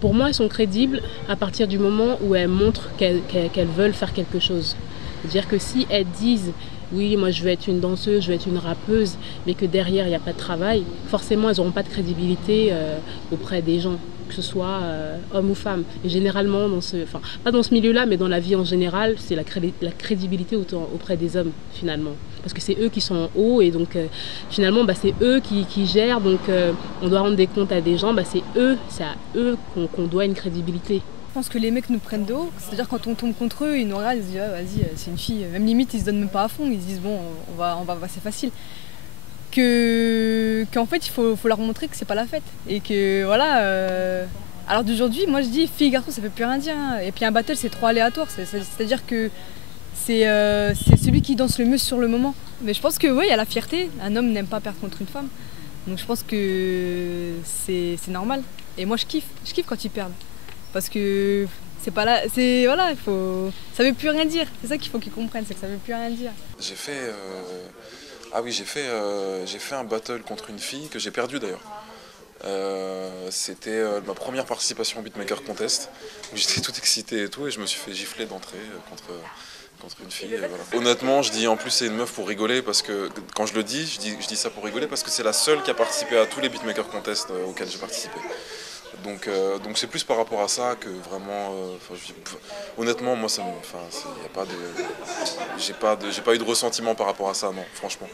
Pour moi, elles sont crédibles à partir du moment où elles montrent qu'elles veulent faire quelque chose. C'est-à-dire que si elles disent oui, moi je veux être une danseuse, je veux être une rappeuse, mais que derrière il n'y a pas de travail, forcément elles n'auront pas de crédibilité auprès des gens, que ce soit homme ou femme. Et généralement, enfin, pas dans ce milieu-là, mais dans la vie en général, c'est la crédibilité auprès des hommes finalement. Parce que c'est eux qui sont en haut et donc finalement c'est eux qui gèrent, donc on doit rendre des comptes à des gens, c'est à eux qu'on doit une crédibilité. Je pense que les mecs nous prennent de haut, c'est-à-dire quand on tombe contre eux, ils nous regardent, ils se disent ah, vas-y, c'est une fille, même limite ils se donnent même pas à fond, ils se disent bon, c'est facile. Qu'en fait il faut leur montrer que c'est pas la fête et que voilà. Alors d'aujourd'hui, moi je dis fille garçon ça veut plus rien dire, hein. Et puis un battle c'est trop aléatoire, c'est-à-dire que c'est celui qui danse le mieux sur le moment. Mais je pense que oui, il y a la fierté, un homme n'aime pas perdre contre une femme, donc je pense que c'est normal. Et moi je kiffe quand ils perdent. Parce que c'est pas là, c'est voilà, ça veut plus rien dire. C'est ça qu'il faut qu'ils comprennent, c'est que ça veut plus rien dire. J'ai fait, ah oui, j'ai fait un battle contre une fille que j'ai perdu d'ailleurs. C'était ma première participation au Beatmaker Contest. J'étais tout excité et tout, et je me suis fait gifler d'entrée contre une fille. Et voilà. Honnêtement, je dis en plus c'est une meuf pour rigoler, parce que quand je le dis, je dis ça pour rigoler parce que c'est la seule qui a participé à tous les Beatmaker Contest auxquels j'ai participé. Donc c'est plus par rapport à ça que vraiment. Honnêtement, moi, y a pas de, j'ai pas eu de ressentiment par rapport à ça, non, franchement.